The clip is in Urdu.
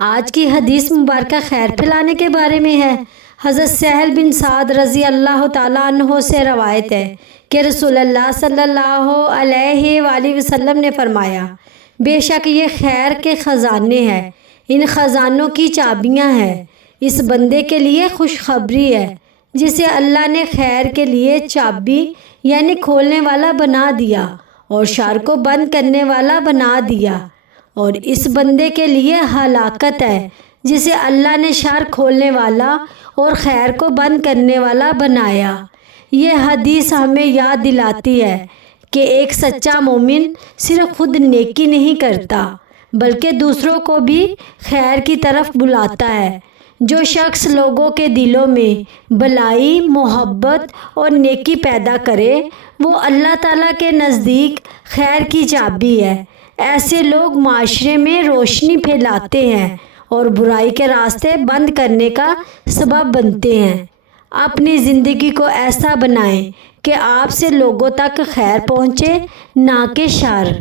آج کی حدیث مبارکہ خیر پھیلانے کے بارے میں ہے۔ حضرت سہل بن سعد رضی اللہ تعالیٰ عنہ سے روایت ہے کہ رسول اللہ صلی اللہ علیہ وآلہ وسلم نے فرمایا، بے شک یہ خیر کے خزانے ہیں، ان خزانوں کی چابیاں ہیں۔ اس بندے کے لیے خوشخبری ہے جسے اللہ نے خیر کے لیے چابی یعنی کھولنے والا بنا دیا اور شر کو بند کرنے والا بنا دیا، اور اس بندے کے لیے ہلاکت ہے جسے اللہ نے شر کھولنے والا اور خیر کو بند کرنے والا بنایا۔ یہ حدیث ہمیں یاد دلاتی ہے کہ ایک سچا مومن صرف خود نیکی نہیں کرتا بلکہ دوسروں کو بھی خیر کی طرف بلاتا ہے۔ جو شخص لوگوں کے دلوں میں بھلائی، محبت اور نیکی پیدا کرے وہ اللہ تعالیٰ کے نزدیک خیر کی چابی ہے۔ ایسے لوگ معاشرے میں روشنی پھیلاتے ہیں اور برائی کے راستے بند کرنے کا سبب بنتے ہیں۔ اپنی زندگی کو ایسا بنائیں کہ آپ سے لوگوں تک خیر پہنچے، نہ کہ شر۔